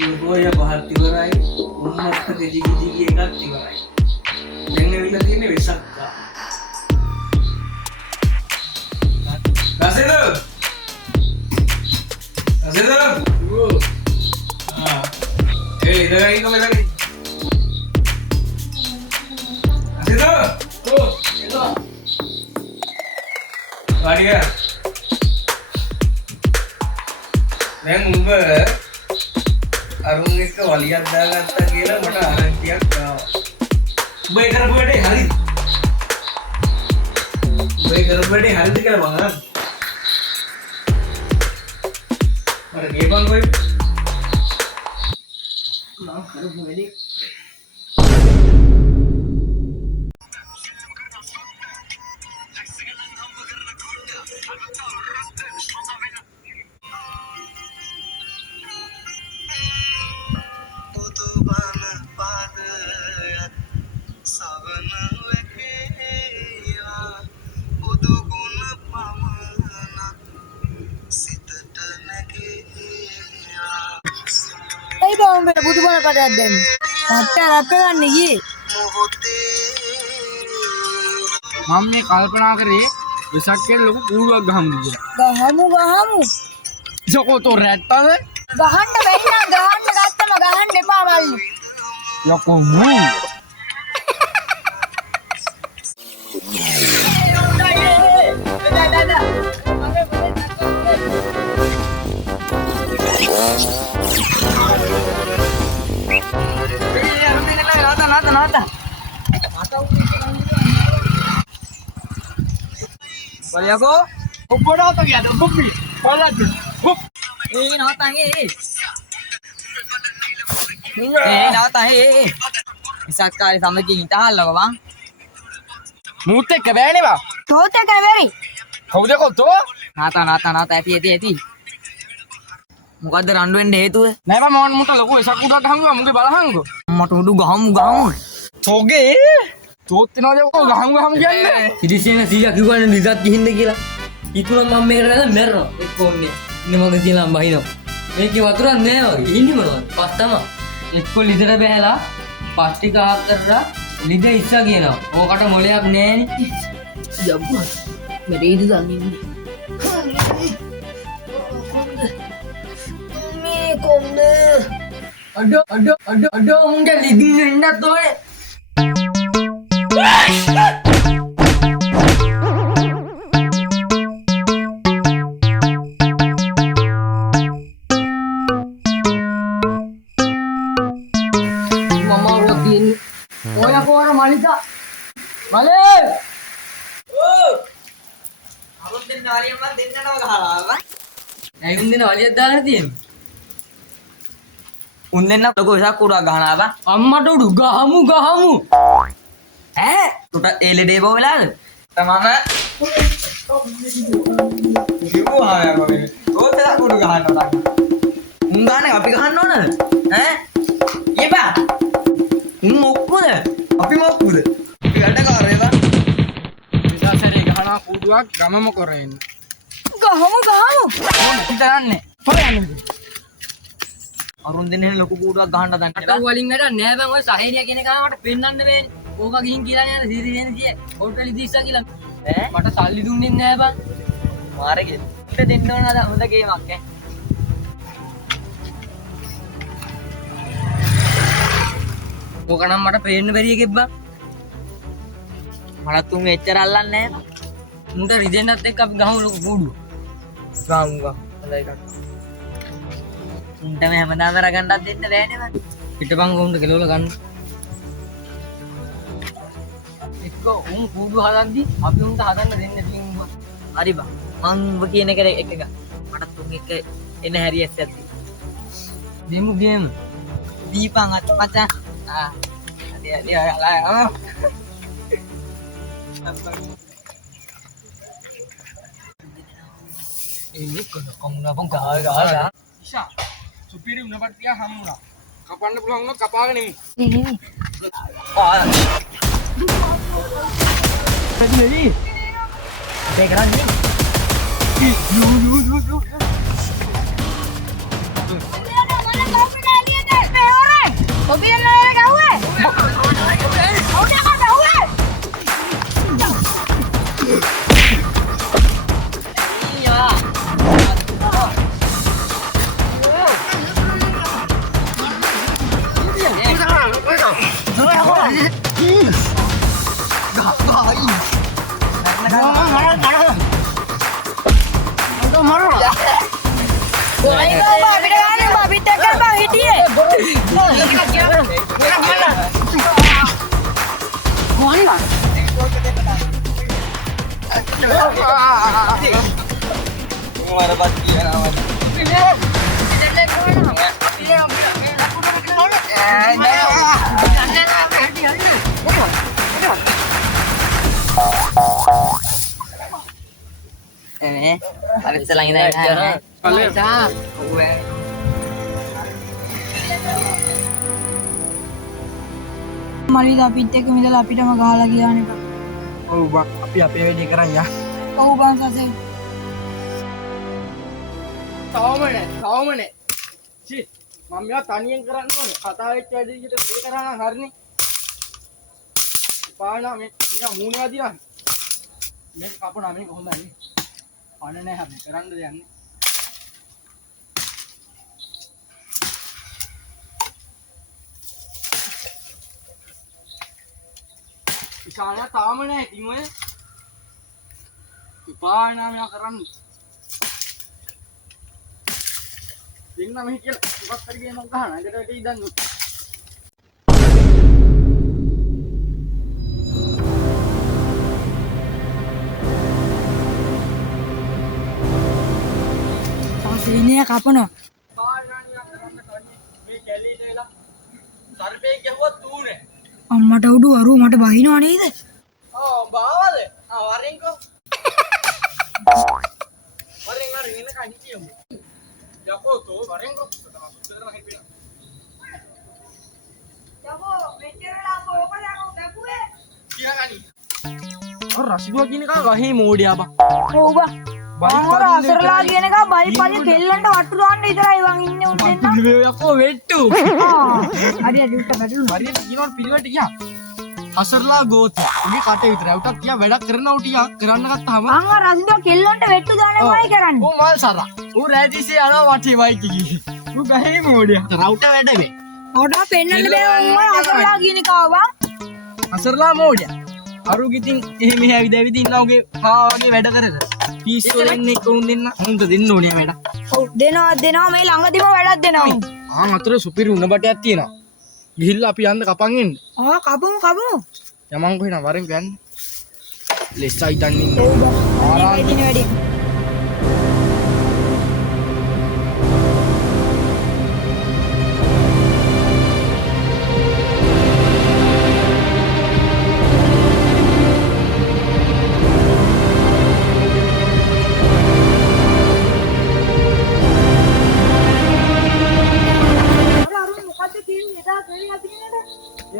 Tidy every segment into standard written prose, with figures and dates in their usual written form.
Gue ya bahar tiwarai, umat kejigi-jigi kan tiwarai. Yang bilang ini bisa kak. Kasih tuh, kasih tuh. Ah, itu lagi kembali lagi. Kasih tuh. Itu. Lagi ya. Yang umber. අරුන් එක්ක වලියක් දාගත්තා කියලා මට ආරංචියක් ආවා. උඹ ඒ කරපු වැඩේ හරිද? උඹ ඒ කරපු වැඩේ හරිද කියලා මං අහන්නේ. මට ගේපන් කොයි? මම කරපු වැඩේ Hey bang, beda butuh mana pada dem? Mata apa kan nih? මම මේ කල්පනා කරේ වෙසක් කියලා ලොකු කූඩුවක් ගහමු කියලා. Gahamu. යකෝ රැට්ටද? Gahan dah benar, gahan dah kata mah gahan depan malu. යකෝ මූ. Nada. Boleh aku? Upur dah tak ada, bupi. Boleh tu. Bup. Nada Isat kali sama gini dah lah bang. මූත් එක්ක බෑනේ බා. Tuh kan beri. කවුද කොතෝ? Nata hati. මොකද්ද රණ්ඩු වෙන්න හේතුව? නෑ බා මම මුට ලොකු වෙසක් උඩක් ගහමුවා මුගේ බලහංගෝ. මට උඩු ගහමු. තෝගේ තෝත් වෙනවද යකෝ ගහමු කියන්නේ. ඉතින් 100 කිව්වනේ නිදත් ගිහින්ද කියලා. ඉතුරු මම මේකට නැද මැරෙනවා. එක්කෝන්නේ. ඉන්න මගේ කියලා බහිනවා. මේකේ වතුරක් නෑ වගේ. ඉන්නේ මොනවද? පස් තමයි. එක්කෝ ලිදර බෑලා පස් ටික අහක් කරලා ලිද ඉස්ස කියනවා. ඕකට මොලයක් නෑනේ. යම්මා. මෙරේද දන්නේ. මේ කොම්ද? අඩෝ උන්ගේ ලිදින් වෙන්නත් ඕනේ. Mama rutin. Oya ko orang malita. Male. අරුත් දෙන්න වලියම දෙන්නනව ගහලා. ඇයි උන් දෙන වලියක් දාලා තියෙන්නේ? උන් දෙන්න ලොකු වෙසක් කුඩුවක් ගහනවා බං. අම්මට උඩු ගහමු. ඈ උට එලෙඩේ බෝ වෙලාද? තමම කිව්වා මම රෝත් වෙසක් කුඩු ගහනවා. උන් ගහන්නේ අපි ගහන්න ඕනද? ඈ යෙපා. උන් මොක්කුද? අපි මොක්කුද? අපි වැඩකාරේ බං. විසාසරේ ගහනවා කූඩුවක් ගමම කරේන්න. ගහමු. ඕන හිතන්නේ. හොයන්නේ. අරුන් දෙන්නේ ලොකු කුඩුවක් ගහන්න හදන්නේ අට වලින් වැඩ නෑ බං ඔය සහේරියා කියන එක මට පෙන්නන්න වෙන්නේ. ඕක ගිහින් කියලා නෑ සිරිදෙන කියේ. හොටෙල් ඉදිස්සා කියලා. ඈ මට සල්ලි දුන්නේ නෑ බං. මාරේ ඉත දෙන්න ඕන නේද හොඳ ගේමක් ඈ. ඕක නම් මට පේන්න බැරි එකෙක් බං. මලත් උන් එච්චර අල්ලන්නේ නෑ මුන්ට රිදෙන්නත් එක්ක අපි ගහමු ලොකු කූඩුව. ගාමුගා හොඳයි කට්ට. උන්ට මේ හැමදාම රගන්නත් දෙන්න බෑනේ මං. පිටපං උන්ට කෙලවල ගන්න. එක්ක උන් කූඩුව හදද්දි අපි උන්ට හදන්න දෙන්න තියෙනවා. හරි බං. මං ඔබ කියන එක මටත් උන් එක එන හැරියස් ඇද්දි. දෙමු ගේම. දීපන් අත් මචං. හරි අලා. ini kena kamu nabang gala. ඉෂා සුපිරි උණපට්ටියක් හම්බුණා. කපන්න පුළුවන් වුණොත් කපාගෙන ඉමු. Ready. Background ni. යු. මරපත් කියනවා. Ini, tarik selang ini. මලිද අපිත් එක්ක මිදලා අපිටම ගහලා ගියානේ බං. ඔව් බං අපි අපේ වැඩේ කරන් යා. ඔව් බං සසේ. තවමනේ චි මම මේවා තනියෙන් කරන්න ඕනේ කතා වෙච්ච වැඩ විදිහට මේ කරා නම් හරිනේ පානා මේ මූණේ වදිනා මේ කපනවා මේ කොහොමද පාන නැහැ අපි කරන්න දෙන්නේ ඉකාලා තාම නැහැ ඉතින් ඔය පානා මේවා කරන්න දෙන්න මෙහි කියලා මොකක් හරි ගේමක් ගහන එකට වෙටි ඉඳන් සීනිය කපනවා. පානානියක් කරන්න කන්නේ මේ කැලීට වෙලා සර්පේ ගැහුවත් ඌනේ අම්මට උඩු අරු මට බහිනව නේද? බාවද වරෙන්කෝ වරෙන් අර වෙන කණිතියමු යකෝ තෝ වරෙන්කෝ තමයි හිටියා යකෝ මෙච්චර වෙලා කොහොමද යකෝ ගැපුවේ? කියාගනි ඔය රසිදුවා කියන එක ගහේ මෝඩයා බා ඔව් බං. මම අසරලා කියන එක බයි පල්ලි දෙල්ලන්ට වට්ටු දාන්න විතරයි වං ඉන්නේ උන් දෙන්න. යකෝ වෙට්ටු හරි හරි උට බැටළුනා. හරියට කියනවනේ පිළිවෙලට ගියා අසරලා ගෝති උගේ කටේ විතරයි උටක් කියා වැඩක් කරනවා ටිකක් කරන්න ගත්තාම මම රසිදුවා කෙල්ලන්ට වෙට්ටු දාන්නමයි කරන්නේ. ඌ මල් සරා ඌ රැදිසේ යනවා වටේ වයිටි ගිහින් ඌ ගහේ මෝඩයා රවුට වැඩ වේ ඔඩ පෙන්නන්න බෑ මම අසරලා කියන එක ආවා. අසරලා මෝඩයා අරුග ඉතින් එහෙ මෙහෙ ඇවිද ඇවිද ඉන්නා උගේ පාවගේ වැඩ කරද පිස්සු වෙන්නේ කොහොම දෙන්න උන්ට දෙන්න ඕනේ වැඩ ඔව් දෙනවා මේ ළඟදිම වැඩක් දෙනවා. මතර සුපිරි උණ බටයක් තියෙනවා ගිහිල්ලා අපි යන්න කපන් එන්න කපමු. යමන් කොහෙන වරෙන් ගන්න ලෙස්සයි දන්නේ ඔව් බං. ආරාම දින වැඩි.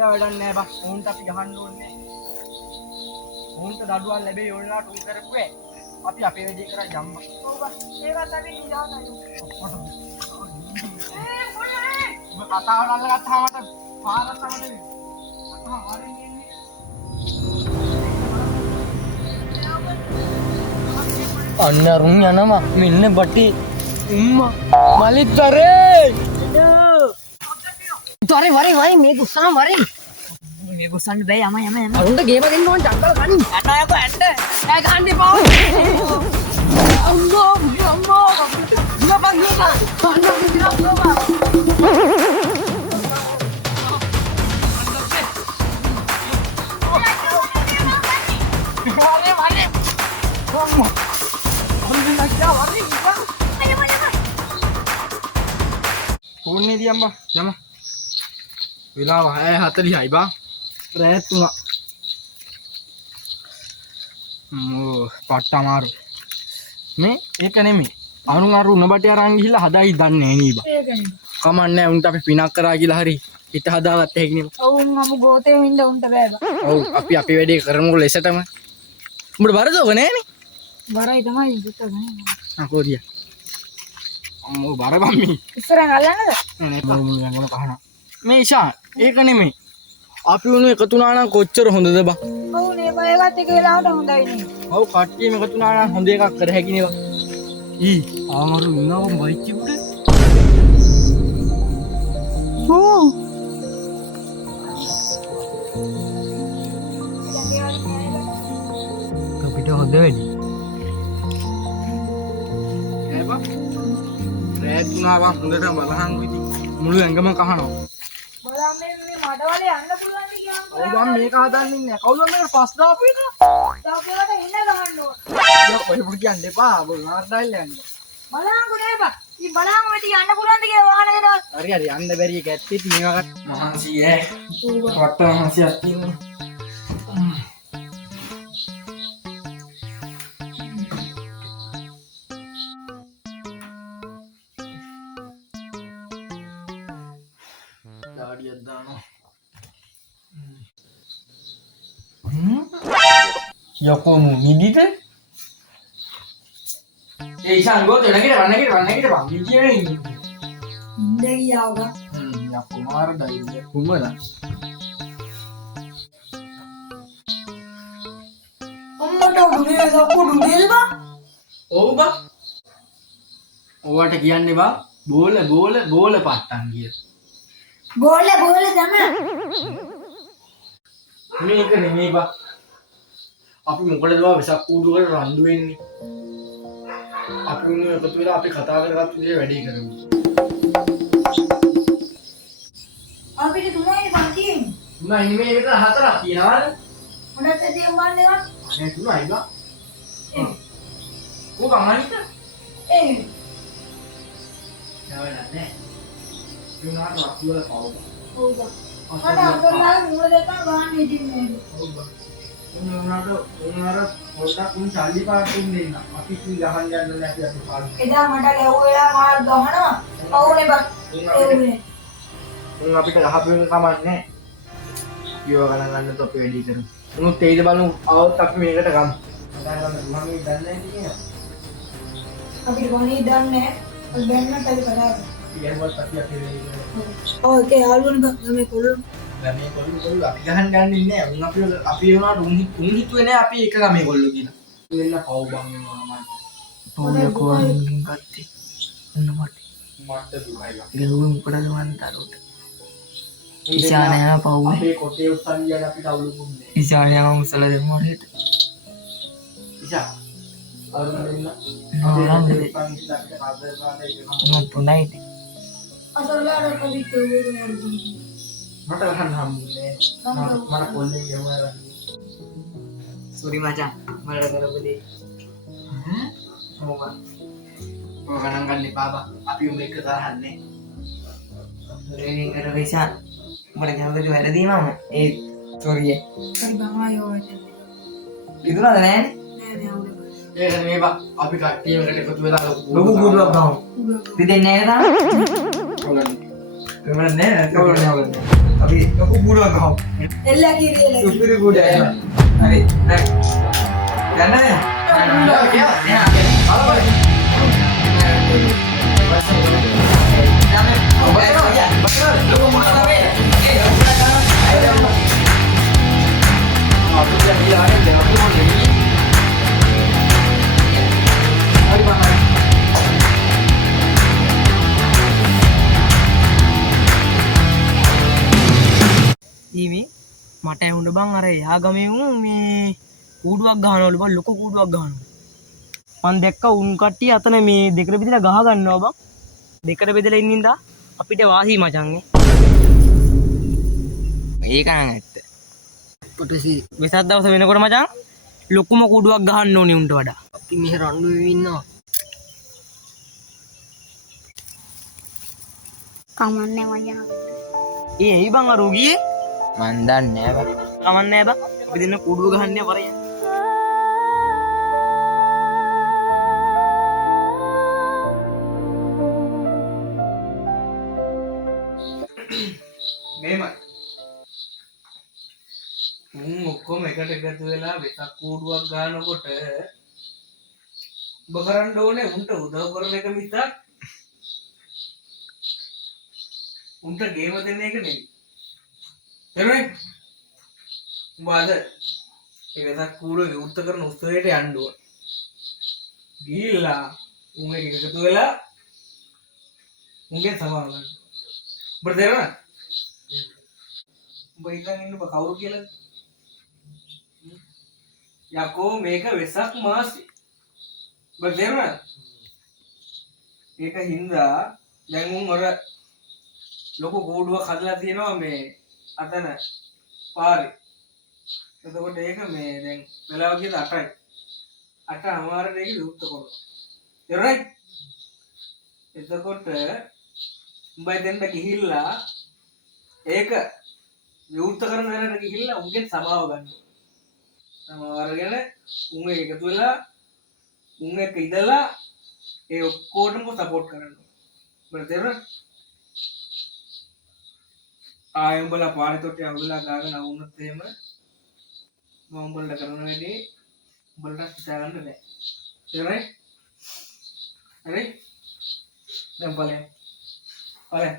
එයා වැඩක් නෑ බා උන්ට අපි ගහන්න ඕනේ උන්ට දඩුවල් ලැබෙයි ඕනලාට උන් කරපුවේ අපි අපේ වැඩේ කරා යම්මා ඔව් බං. ඒකත් අපි නිදාගන්න. ඔබ කතාවට අල්ලගත්තාම මට පාරක් තමයි අතම වරින් එන්නේ අන්න අරුන් යනවා මෙන්න බටි උම්මා මලිත් වරේ තොරේ වරේ මේ ගුස්සාම වරේ. මේ ගුස්සන්න බෑ යම. අරුන්ට ගේම දෙන්න ඕන ජංගල් ගන්න යන්න යකෝ ඇන්න. ඈ ගන්න එපා. අම්මෝ. ඕනේ දියම්බා යම වෙලාව 6:40යි බා රැත් තුනක් පට්ට අමාරු මේ ඒක නෙමෙයි අරුන් අරු උණබටේ අරන් ගිහිල්ලා හදායි දන්නේ නෑ නේ බා ඒකනේ. කමන්නේ උන්ට අපි පිනක් කරා කියලා හරි හිත හදාගත්ත හැකි නේ ඔව් මම ගෝතේ වින්ද උන්ට බෑ. ඔව් අපි අපේ වැඩේ කරමු ලෙසටම උඹට බරදෝක නෑනේ බරයි තමයි දුක ගන්න. අකෝදිය අම්මෝ බර බම්මි ඉස්සරහන් අල්ලන්නද? නේ පොමුණු යංගම කහන මේ ඉෂා ඒක නෙමෙයි අපි උණු එකතු වුණා නම් කොච්චර හොඳද බා ඔව් නේ බා ඒවත් එක වෙලාවට හොඳයි නේ. ඔව් කට්ටියම එකතු වුණා නම් හොඳ එකක් කර හැකි නේවා ආමරු ඉන්නව බයිචි උඩ ඕ අපිට හොඳ වැඩි නෑ බා රැත් වුණා බා හොඳට බලහන් ඉතින් මුළු ඇඟම කහනවා බලන්න මේ මඩවලේ යන්න පුළුවන් නේ කියන්න. ඔව් බං මේක හදන්න ඉන්නේ. කවුද මේක පස් දාපු එක? තාපේකට එන්න ගහන්න ඕන. ඔය පොඩි කියන්න එපා. ඔබ නාර්ඩයිල් යන්න. බලහන්කෝ නෑ බා. ඉතින් බලහන් ඔය ටික යන්න පුළුවන්ද කියලා වාහනේකට. හරි හරි යන්න බැරි එක ඇත්තේ මේකට. මහන්සි ඈ. වට මහන්සියක් තියෙනවා. දාඩියක් දානවා. යකෝ නිදිද? ඒ ඉතින් ගොඩ නැගිට බං. විදියේ ඉන්නේ. ඉන්න ගියාව බා. යකෝ මාර ඩයිල්. කුමන? අම්මට උඩේ සප්පු උඩේද බා? ඔව් බං. ඔවට කියන්නේ බං බෝල පට්ටන් කිය. බෝල තමයි. මේක නෙමෙයි බං. අපි මොකටද බං වෙසක් කූඩුවකට රණ්ඩු වෙන්නේ? අපි උන් එකතු වෙලා අපි කතා කරගත්ත දේ වැඩි කරමු. අපිට තුනයි සම්තියින්. තුනයි නෙමෙයි මේක හතරක් කියනවාද? මොනවද ඇදී උඹන්නේ වා? අනේ තුනයි බං. කො බං අනිත්? ඒ නෑ. යුනාට වතුවල පවුව. ඔව් බා. මට අම්මලා මූල දෙක ගන්න හිටින්නේ. ඔව් බං. උනාට පොඩ්ඩක් උන් සල්ලි පාට දුන්නේ නෑ. අපි කී ගහන්න යන්න නැහැ අපි පාට. එදා මට ගැව්වෙලා මාර ගහනවා. පවුනේ බා. ඒුනේ. උන් අපිට ගහපෙන්න කමන්නේ. කියව ගණන් ගන්න තොප්පි වැඩි කරමු. උනුත් එයිද බලමු આવොත් අපි මේකට ගමු. මම මේ දන්නේ නැහැ කියන්නේ. අපිට ගොනේ දන්නේ නැහැ. ඔය බැන්නට අපි කතා කරමු. ඊයන්වත් අපි අපේ ඔව් ඒක යාළුවනේ බා මේ කොල්ලෝ. ගමේ කොල්ලෝ අපි ගහන්න ගන්න ඉන්නේ නැහැ. උන් අපි වුණාට උන් හිතුවේ නැහැ අපි එක ගමේ කොල්ලෝ කියලා. වෙන්න පව් බං වෙනවා මම. ඔය කොහොමද ගත්තේ? එන්න මට. මට දුකයි බං. ගහුවෙ මොකටද මන් තරොට? ඉෂානයා පව්. අපේ කොටේ උස්සන් ගියාට අපිට අවුලුකුන්නේ. ඉෂානයා මුසල දෙමොන හෙට. ඉෂා අරුණ දෙන්න. නෝරම් අපේ උස්සන් ඉස්සරහට ආදර කරලා ඒක මම තුනයිද? අසල්ලාට කවි කියුවේ මට ගහන්න හම්බුනේ. මට කොල්ලෙන් ගෙවුවා. සෝරි මචං මලට කරපදේ. මොකක්ද? ඔය ගණන් ගන්න එපා බා. අපි උඹ එක තරහන්නේ. සෝරි කර විසා මට ගැව්වද වැරදි මම ඒ සෝරි හරි බං ආයෝ ඉදුණාද නෑනේ නෑ නෑ අවුල ඒක නෙමෙයි බා. අපි කට්ටියකට එකතු වෙලා ලොකු කුඩුවක් ගමු දෙන්නේ නැහැ තාම ඔයගොල්ලෝ නෑ අපි ලොකු කුඩුවක් ගමු එල්ලා කීරියලා සුපිරි කුඩුවක් හරි ඊමි මට ඇහුණ බං අර එහා ගමේ උන් මේ කූඩුවක් ගහනවලු බං ලොකු කූඩුවක් ගහනවා මං දැක්ක උන් කට්ටිය අතන මේ දෙකට බෙදලා ගහ ගන්නවා බං දෙකට බෙදලා ඉන්නින්දා අපිට වාසි මචං ඒක නම් ඇත්ත පොටසි වෙසක් දවස වෙනකොට මචං ලොකුම කූඩුවක් ගහන්න ඕනේ උන්ට වඩා අපි මෙහෙ රණ්ඩු වෙවි ඉන්නවා කමන්නේ මචං ඒ ඇයි බං අර උගියේ මන් දන්නේ නෑ බං කමන්නේ බං අපි දෙන්න කූඩුව ගහන්නේ වරේ මේමයි. උන් ඔක්කොම එකට එකතු වෙලා වෙසක් කූඩුවක් ගන්නකොට ඔබ කරන්න ඕනේ උන්ට උදව් කරන එක මිසක් උන්ට ගේම දෙන එක නෙවෙයි. එරනේ? උඹ අද මේ වෙසක් කූඩුව විවෘත කරන උත්සවයට යන්න ඕන. ගිහිල්ලා උන් එක එකතු වෙලා උන්ගේ සමාව ගන්න. ඔබට තේරෙනවද? උඹ ඉතින් ඉන්න බ කවුරු කියලා? යකෝ මේක වෙසක් මාසෙ. ඔබ තේරුණාද? ඒක හින්දා දැන් උන් අර ලොකු කූඩුවක් හදලා තියෙනවා මේ අතන පාරේ. එතකොට ඒක මේ දැන් වෙලාව ගියද 8යි. 8 අමාරට ඒක විවෘත කරනවා. එරයි. එතකොට උඹයි දෙන්න ගිහිල්ලා ඒක විවෘත කරන දැනට ගිහිල්ලා උන්ගෙන් සමාව ගන්න. සමාව අරගෙන උන් එකතු වෙලා උන් එක්ක ඉඳලා ඒ ඔක්කොටම සපෝට් කරන්න. බල තේරුණා? ආයෙ උඹලා පාරේ තොට්ටේ අවුලා ගාගෙන වුණොත් එහෙම මම උඹලට කරන වැඩේ උඹලට හිතා ගන්න බෑ. තේරුණායි? හරි? දැන් බලන්න. බලන්න.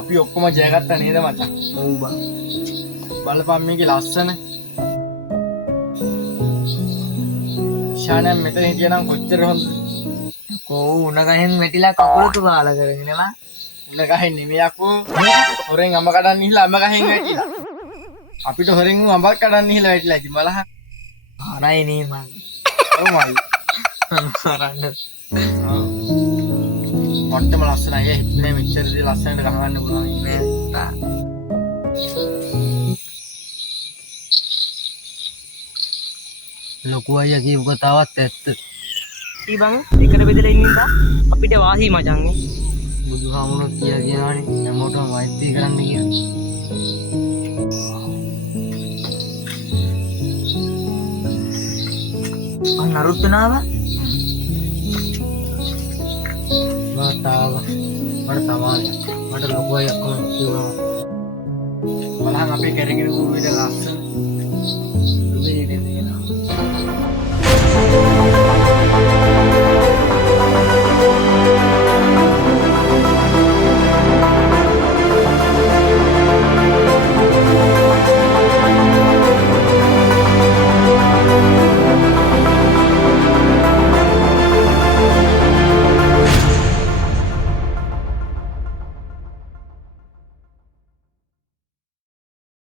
අපි ඔක්කොම ජයගත්තා නේද මචං? ඔව් බං. බලපන් මේකේ ලස්සන. ශානම් මෙතන හිටියනම් කොච්චර හොඳද? කොහො උණ ගහෙන් වැටිලා කකුල තුවාල කරගෙන වා. උල ගහෙන් නෙමෙයි අකෝ. හොරෙන් අඹ කඩන්න ගිහලා අඹ ගහෙන් වැටිලා. අපිට හොරෙන් අඹ කඩන්න ගිහලා වැටිලා ඉතින් බලහන්. හරයි නේ මං. ඔව් මයි. කරන්න. මොට්ටම ලස්සනයි. ඒ හිතන්නේ මෙච්චර දේ ලස්සනට ගහගන්න පුළුවන් ඉන්නේ. ලොකු අයියා කියපු කතාවත් ඇත්ත. ඊ බං එකට බෙදලා ඉන්නින්දා අපිට වාසි මචං නේ. බුදුහාමුදුරුවෝ කියලා කියනවානේ හැමෝටම මෛත්‍රී කරන්න කියලා. අන්න අරුත්නාව වාතාව මට සමානයි. මට ලොකු අයියා කොහොමද කිව්වා. බලහන් අපේ කැරගෙන ගුරු විතර ලස්සන.